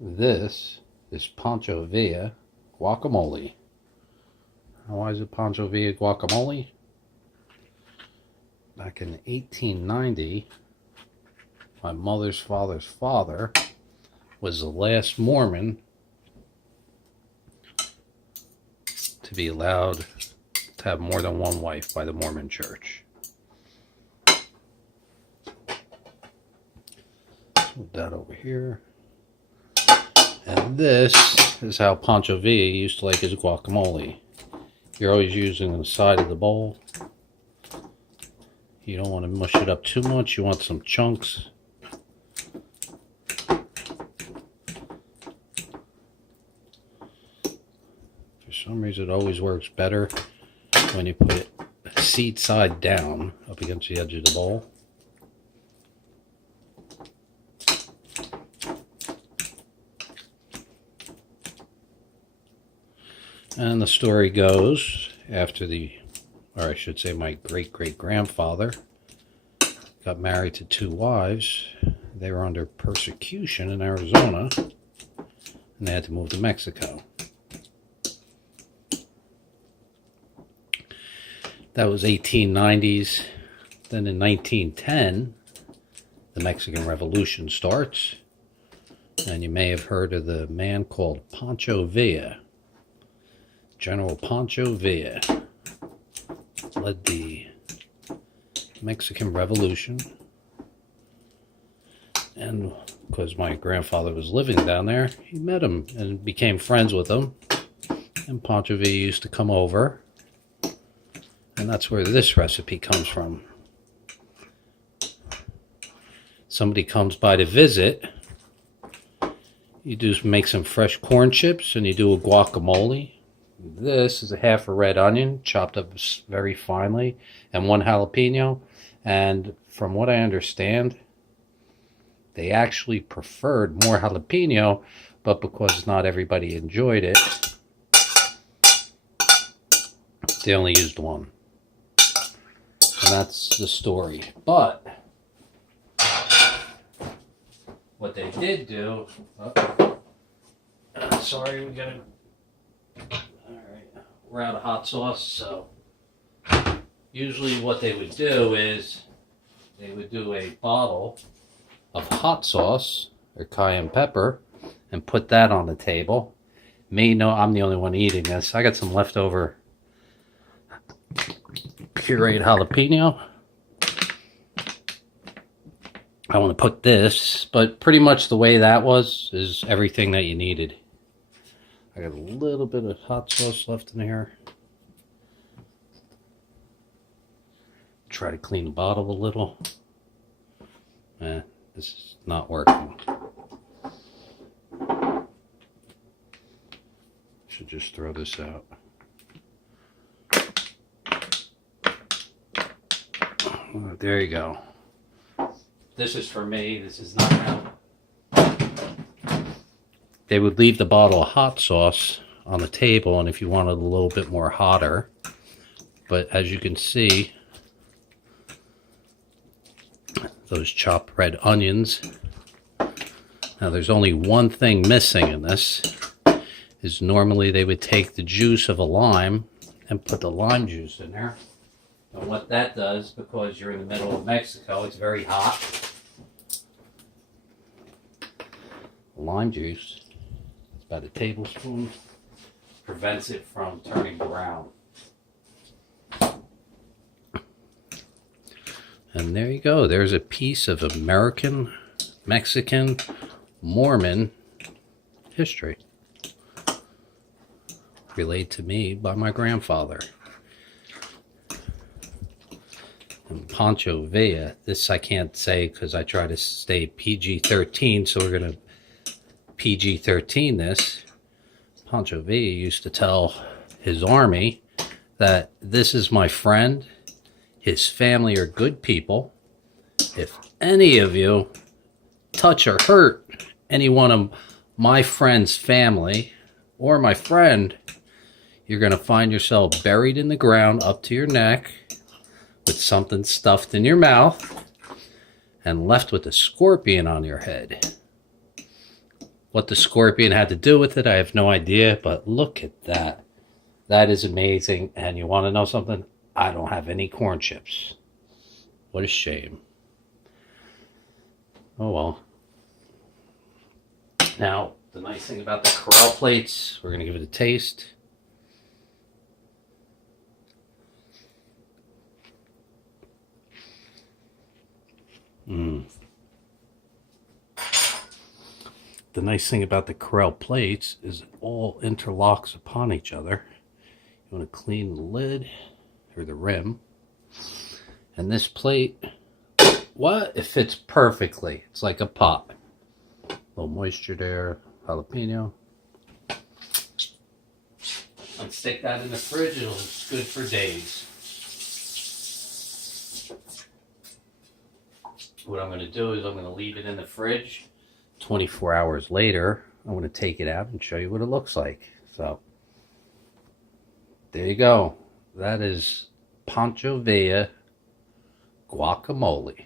This is Poncho Villa guacamole. Why is it Poncho Villa guacamole? Back in 1890, my mother's father's father was the last Mormon to be allowed to have more than one wife by the Mormon Church. Put that over here. And this is how Poncho Villa used to like his guacamole. You're always using the side of the bowl. You don't want to mush it up too much. You want some chunks. For some reason it always works better when you put it seed side down up against the edge of the bowl. And the story goes, after or I should say my great-great-grandfather got married to two wives, they were under persecution in Arizona, and they had to move to Mexico. That was 1890s. Then in 1910, the Mexican Revolution starts, and you may have heard of the man called Poncho Villa. General Poncho Villa led the Mexican Revolution, and because my grandfather was living down there, he met him and became friends with him, and Poncho Villa used to come over, and that's where this recipe comes from. Somebody comes by to visit, you make some fresh corn chips and you do a guacamole. This is a half a red onion chopped up very finely and one jalapeno, and from what I understand they actually preferred more jalapeno, but because not everybody enjoyed it they only used one, and that's the story. But what they did do, sorry, we gotta, we're out of hot sauce, so usually what they would do is they would do a bottle of hot sauce or cayenne pepper and put that on the table. I'm the only one eating this. I got some leftover pureed jalapeno. I want to put this, but pretty much the way that was is everything that you needed. I got a little bit of hot sauce left in here. Try to clean the bottle a little. This is not working. Should just throw this out. There you go. This is for me. This is not out. They would leave the bottle of hot sauce on the table, and if you wanted a little bit more hotter, but as you can see, those chopped red onions. Now there's only one thing missing in this, is normally they would take the juice of a lime and put the lime juice in there. And what that does, because you're in the middle of Mexico, it's very hot. Lime juice, it's about a tablespoon, prevents it from turning brown. And there you go. There's a piece of American, Mexican, Mormon history relayed to me by my grandfather. And Poncho Villa, this I can't say because I try to stay PG-13, so we're going to PG-13 this. Poncho Villa used to tell his army that this is my friend, his family are good people. If any of you touch or hurt any one of my friend's family or my friend, you're going to find yourself buried in the ground up to your neck with something stuffed in your mouth and left with a scorpion on your head. What the scorpion had to do with it, I have no idea, but look at that. That is amazing. And you want to know something? I don't have any corn chips. What a shame. Oh well. Now, the nice thing about the Corral plates, we're going to give it a taste. The nice thing about the Corral plates is it all interlocks upon each other. You want to clean the lid or the rim. And this plate, what? It fits perfectly. It's like a pot. A little moisture there, jalapeno. And stick that in the fridge, it's good for days. What I'm going to do is I'm going to leave it in the fridge. 24 hours later, I'm going to take it out and show you what it looks like. So, there you go. That is Poncho Villa guacamole.